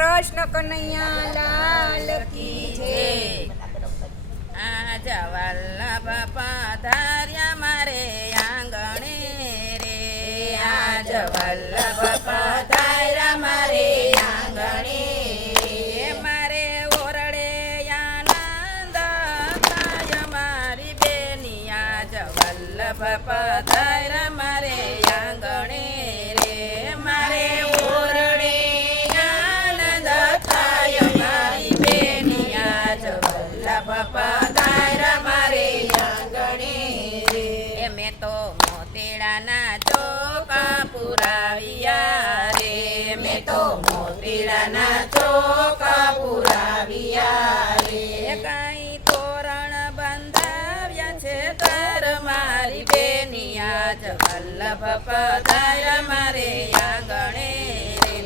કૃષ્ણ કનૈયા લાલ કી જય. આજ વલ્લભ પધાર્યા મારે આંગણે રે, આજ વલ્લભ પધાર્યા મારે આંગણે રે, મારે ઓરડે આનંદ થાય મારી બેની, આજ વલ્લભ પધાર્યા મારે આંગણે રે, મારે ઓરડે આનંદ થાય મારી બેની, આજ વલ્લભ પધાર્યા મારે આંગણે રે. મેં તો મોતીડાના ચોકા પુરાવ્યા રે, મેં તો મોતીડાના ચોકા પુરાવ્યા રે, કાંઈ તોરણ બંધાવ્યા છે તાર મારી બેની, આજ વલ્લભ પધાર્યા મારે આંગણે રે,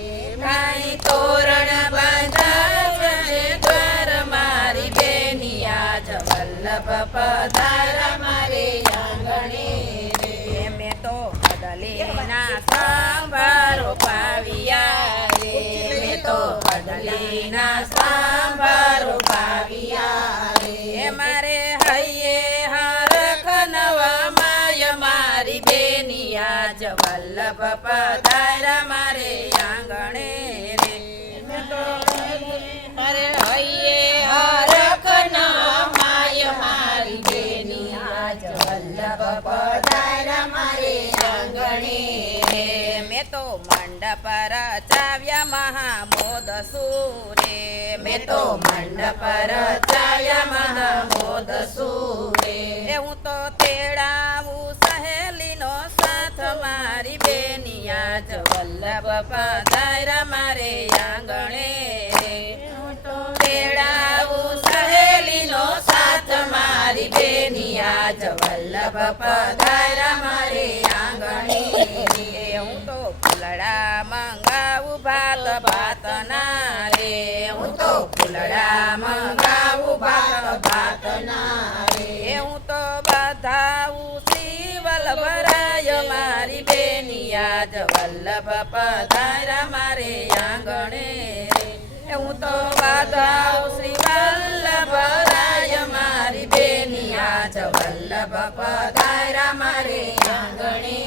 કાંઈ તોરણ બંધાવ્યા છે તાર મારી બેની, આજ વલ્લભ પધાર્યા મારે આંગણે રે. મેં તો કદલીના સાંભારો પાવ્યા રે, મેં તો કદલીના સાંભારો પાવ્યા રે, મારે હૈયે હરખ નવા માય મારી બેની, આજ વલ્લભ પધાર્યા મારે આંગણે રે, મારે હૈયે હરખ નવા માય મારી બેની, આજ વલ્લભ પધાર્યા મારે આંગણે રે. મેં તો મંડપ રચાવ્યા મહામોદ સુરે, મેં તો મંડપ રચાવ્યા મહામોદ સુરે, હું તો તેડાવું સહેલીનો સાથ મારી બેની, આજ વલ્લભ પધાર્યા મારે આંગણે રે, હું તો તેડાવું સહેલીનો સાથ મારી બેની, આજ વલ્લભ પધાર્યા મારે આંગણે રે, હું તો ફૂલડા મંગાવું ભાત ભાતના રે, હું તો ફૂલડા મંગાવું ભાત ભાતના રે, હું તો બધાવું શિવલ ભરાય મારી બેની, આજ વલ્લભ પધાર્યા મારે આંગણે રે, હું તો બધાવું શ્રી વલ્લભ ભરાય મારી બેની, આજ વલ્લભ પધાર્યા મારે આંગણે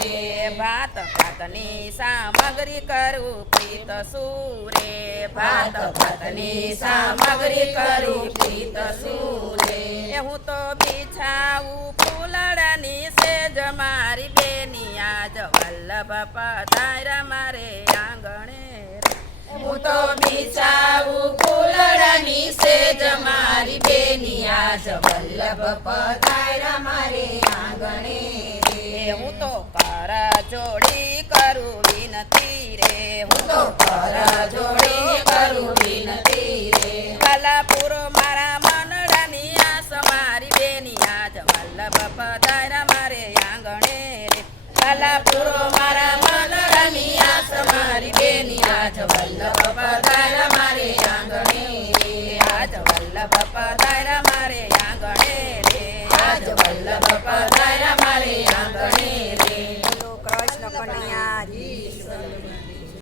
રે. ભાત ભાતની સામગ્રી કરું પ્રીત સુરે, ભાત ભાતની સામગ્રી કરું પ્રીત સુરે, હું તો બિછાવું ફૂલડાની સેજ મારી બેની, આજ વલ્લભ પધાર્યા મારે આંગણે રે, હું તો બિછાવું ફૂલડાની સેજ મારી બેની, આજ વલ્લભ પધાર્યા મારે આંગણે રે, હું તો કર જોડી કરું વિનતી રે, હું તો કર જોડી કરું વિનતી રે, કલાપુરો મારા મનડાની આસ મારી બેની, આજ વલ્લભ પધાર્યા મારે આંગણે રે, કલાપુરો મારા મનડાની આસ મારી બેની, આજ વલ્લભ પધાર્યા મારે આંગણે રે, આજ વલ્લભ પધાર્યા મારે આંગણે રે, આજ વલ્લભ પધાર્યા મારે આંગણે રે. કૃષ્ણ કનૈયા જી.